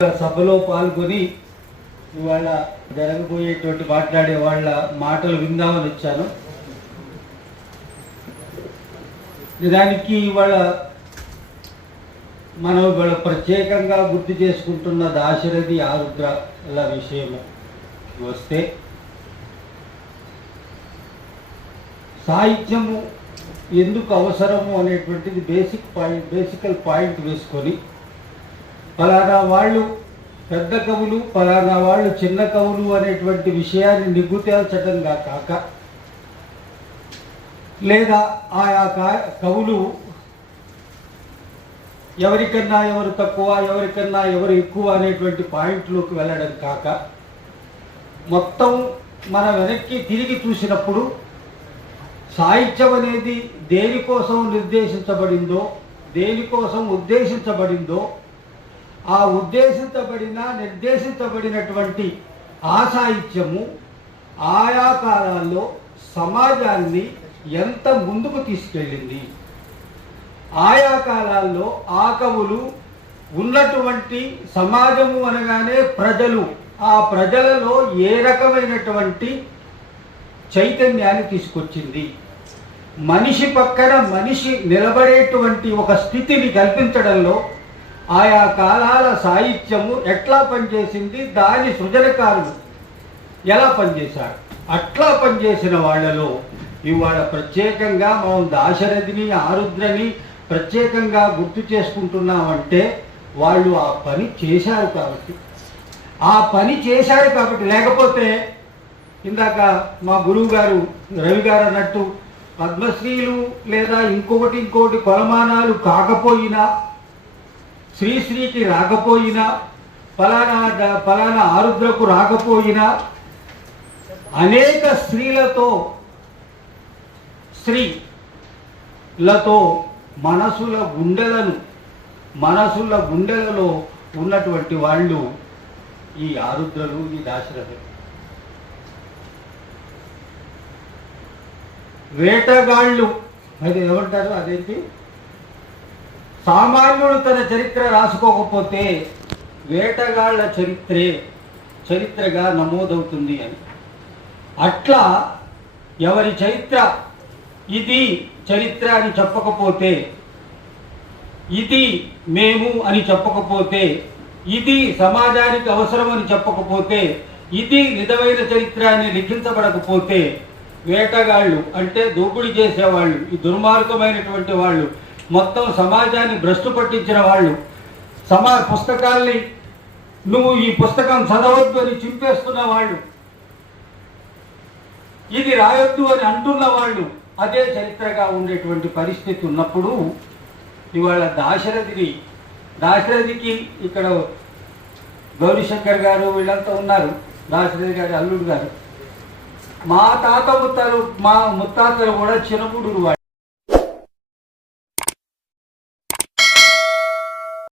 సభలో పాల్గొని ఇవాళ జరగబోయేటువంటి మాట్లాడే వాళ్ళ మాటలు విందామని వచ్చాను. నిజానికి ఇవాళ మనం ఇవాళ ప్రత్యేకంగా గుర్తు చేసుకుంటున్న దాశరథి ఆరుద్రల విషయం వస్తే సాహిత్యము ఎందుకు అవసరము అనేటువంటిది బేసిక్ పాయింట్ బేసికల్ పాయింట్ వేసుకొని పలానా వాళ్ళు పెద్ద కవులు పలానా వాళ్ళు చిన్న కవులు అనేటువంటి విషయాన్ని నిగ్గుతేల్చడంగా కాక లేదా ఆయా కవులు ఎవరికన్నా ఎవరు తక్కువ ఎవరికన్నా ఎవరు ఎక్కువ అనేటువంటి పాయింట్లోకి వెళ్ళడం కాక మొత్తం మన వెనక్కి తిరిగి చూసినప్పుడు సాహిత్యం అనేది దేనికోసం నిర్దేశించబడిందో దేనికోసం ఉద్దేశించబడిందో ఆ ఉద్దేశించబడిన నిర్దేశించబడినటువంటి ఆ సాహిత్యము ఆయా కాలాల్లో సమాజాన్ని ఎంత ముందుకు తీసుకెళ్ళింది? ఆయా కాలాల్లో ఆ కవులు ఉన్నటువంటి సమాజము అనగానే ప్రజలు. ఆ ప్రజలలో ఏ రకమైనటువంటి చైతన్యాన్ని తీసుకొచ్చింది? మనిషి పక్కన మనిషి నిలబడేటువంటి ఒక స్థితిని కల్పించడంలో ఆయా కాలాల సాహిత్యము ఎట్లా పనిచేసింది? దాని సృజనకారులు ఎలా పనిచేశారు అట్లా పనిచేసిన వాళ్ళలో ఇవాళ ప్రత్యేకంగా మనం దాశరథిని ఆరుద్రని ప్రత్యేకంగా గుర్తు చేసుకుంటున్నామంటే వాళ్ళు ఆ పని చేశారు కాబట్టి. ఆ పని చేశారు కాబట్టి లేకపోతే ఇందాక మా గురువు గారు రవి గారు అన్నట్టు పద్మశ్రీలు లేదా ఇంకొకటి ఇంకొకటి కొలమానాలు కాకపోయినా శ్రీశ్రీకి రాకపోయినా ఫలానా ఫలానా ఆరుద్రకు రాకపోయినా అనేక స్త్రీలతో స్త్రీలతో మనసుల గుండెలను మనసుల గుండెలలో ఉన్నటువంటి వాళ్ళు ఈ ఆరుద్రలు ఈ దాశరథులు. వేటగాళ్ళు అది ఏమంటారు అదేంటి? సామాన్యుడు తన చరిత్ర రాసుకోకపోతే వేటగాళ్ళ చరిత్రే చరిత్రగా నమోదవుతుంది అని. అట్లా ఎవరి చరిత్ర? ఇది చరిత్ర అని చెప్పకపోతే ఇది మేము అని చెప్పకపోతే ఇది సమాజానికి అవసరం అని చెప్పకపోతే ఇది నిజమైన చరిత్ర అని లిఖించబడకపోతే వేటగాళ్ళు అంటే దోపిడీ చేసేవాళ్ళు ఈ దుర్మార్గమైనటువంటి వాళ్ళు మొత్తం సమాజాన్ని భ్రష్టు పట్టించిన వాళ్ళు సమా పుస్తకాల్ని నువ్వు ఈ పుస్తకం చదవద్దు అని చింపేస్తున్న వాళ్ళు ఇది రాయొద్దు అని అంటున్న వాళ్ళు అదే చరిత్రగా ఉండేటువంటి పరిస్థితి ఉన్నప్పుడు ఇవాళ దాశరథిని దాశరథికి ఇక్కడ గౌరీశంకర్ గారు వీళ్ళంతా ఉన్నారు దాశరథి గారి అల్లుడు గారు. మా తాత ముత్తాలు మా ముత్తాతలు కూడా చిన్నపుడు వాళ్ళు.